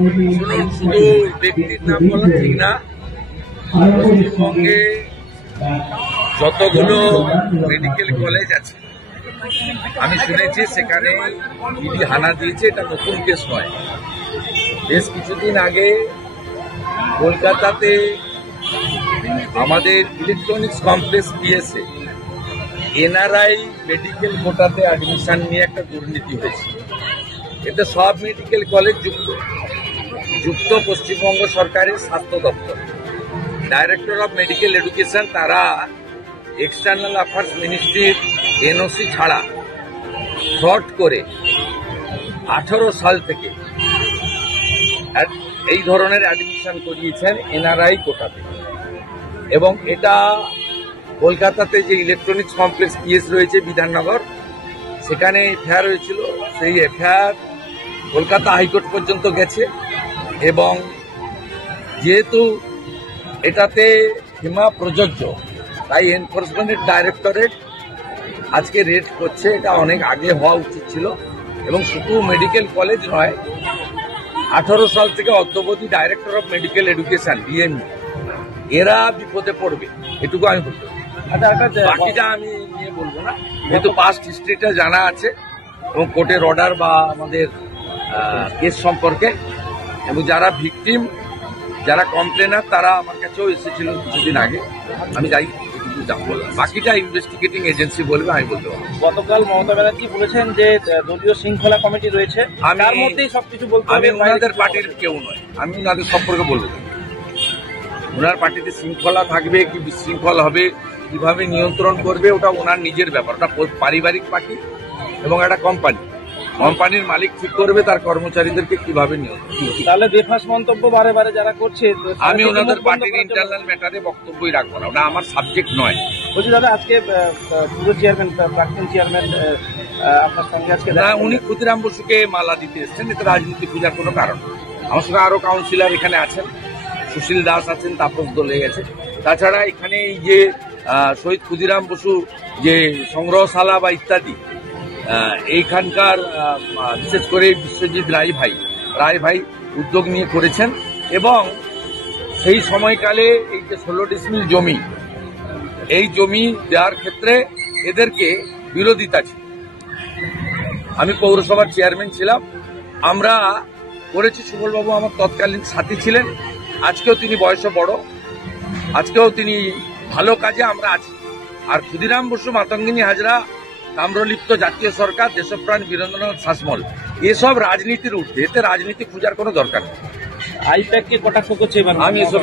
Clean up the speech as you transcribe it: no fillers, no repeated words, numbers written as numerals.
শুনুন, শুধু ব্যক্তির নাম বলা ঠিক না। পশ্চিমবঙ্গে যতগুলো মেডিকেল কলেজ আছে আমি শুনেছি সেখানে ইডি হানা দিয়েছে। এটা নতুন কেস নয়। বেশ কিছুদিন আগে কলকাতাতে আমাদের electronics complex PSA NRI medical কোটাতে অ্যাডমিশন নিয়ে একটা দুর্নীতি হয়েছে। এতে সব মেডিকেল কলেজ যুক্ত পশ্চিমবঙ্গ সরকারের স্বাস্থ্য দপ্তর, ডাইরেক্টর অফ মেডিকেল এডুকেশন, তারা এক্সটার্নাল অ্যাফেয়ার্স মিনিস্ট্রির এনওসি ছাড়া ফ্রড করে 18 সাল থেকে এই ধরনের অ্যাডমিশন করিয়েছেন এনআরআই কোটাতে। এবং এটা কলকাতাতে যে ইলেকট্রনিক্স কমপ্লেক্স পিএস রয়েছে বিধাননগর, সেখানে এফআইআর হয়েছিল। সেই এফআইআর কলকাতা হাইকোর্ট পর্যন্ত গেছে এবং যেহেতু এটাতে সীমা প্রযোজ্য, তাই এনফোর্সমেন্ট ডাইরেক্টরেট আজকে রেড করছে। এটা অনেক আগে হওয়া উচিত ছিল। এবং শুধু মেডিকেল কলেজ নয়, 18 সাল থেকে অদ্যাবধি director of medical education DME এরা বিপদে পড়বে, এটুকু আমি বলবো। বাকিটা আমি নিয়ে বলবো না, কিন্তু পাস্ট হিস্ট্রিটা জানা আছে এবং কোর্টের অর্ডার বা আমাদের কেস সম্পর্কে। এবং যারা ভিকটিম, যারা কমপ্লেনার, তারা আমার কাছেও এসেছিল কিছুদিন আগে। আমি যাই বললাম, বাকিটা ইনভেস্টিগেটিং এজেন্সি বলবে, আমি বলতে পারবো। গতকাল মমতা ব্যানার্জি বলেছেন যে দলীয় শৃঙ্খলা কমিটি রয়েছে, তার মধ্যেই সবকিছু বলতে হবে। আমি ওনাদের পার্টির কেউ নয়, আমি ওনাদের সম্পর্কে বলবো। ওনার পার্টিতে শৃঙ্খলা থাকবে কি বিশৃঙ্খল হবে, কিভাবে নিয়ন্ত্রণ করবে, ওটা ওনার নিজের ব্যাপার। ওটা পারিবারিক পার্টি এবং একটা কোম্পানির মালিক ঠিক করবে তার কর্মচারীদেরকে কিভাবে নিয়ন্ত্রণ। তাহলে বেফাস মন্তব্য বারে বারে যারা করছে, আমি ওনাদের পার্টির ইন্টারনাল ম্যাটারে বক্তব্যই রাখবো না, ওটা আমার সাবজেক্ট নয়। বলছি দাদা, আজকে পুরো চেয়ারম্যান, প্রাক্তন চেয়ারম্যান আপনার সঙ্গে আজকে না, উনি ক্ষুদিরাম বসুকে মালা দিতে এসছেন। এতে রাজনীতি পূজার কোনো কারণ। আমার সঙ্গে আরো কাউন্সিলর এখানে আছেন, সুশীল দাস আছেন, তাপস দলে গেছে। তাছাড়া এখানে এই যে শহীদ ক্ষুদিরাম বসু যে সংগ্রহশালা বা ইত্যাদি, এইখানকার বিশেষ করে বিশ্বজিৎ রায় ভাই উদ্যোগ নিয়ে করেছেন। এবং সেই সময়কালে এই যে 16 ডিসমিল জমি, এই জমি দেওয়ার ক্ষেত্রে এদেরকে বিরোধিতা ছিল। আমি পৌরসভার চেয়ারম্যান ছিলাম, আমরা করেছি। সুবলবাবু আমার তৎকালীন সাথী ছিলেন, আজকেও তিনি বয়সে বড়, আজকেও তিনি ভালো কাজে আমরা আছি। আর ক্ষুদিরাম বসু, মাতঙ্গিনী হাজরা, তাম্রলিপ্ত জাতীয় সরকার, দেশপ্রাণ বীরেন্দ্রনাথ শাসমল, এসব রাজনীতির ঊর্ধ্বে। এতে রাজনীতি খোঁজার কোনো দরকার নেই। আইপ্যাককে কটাক্ষ করছে আমি এসব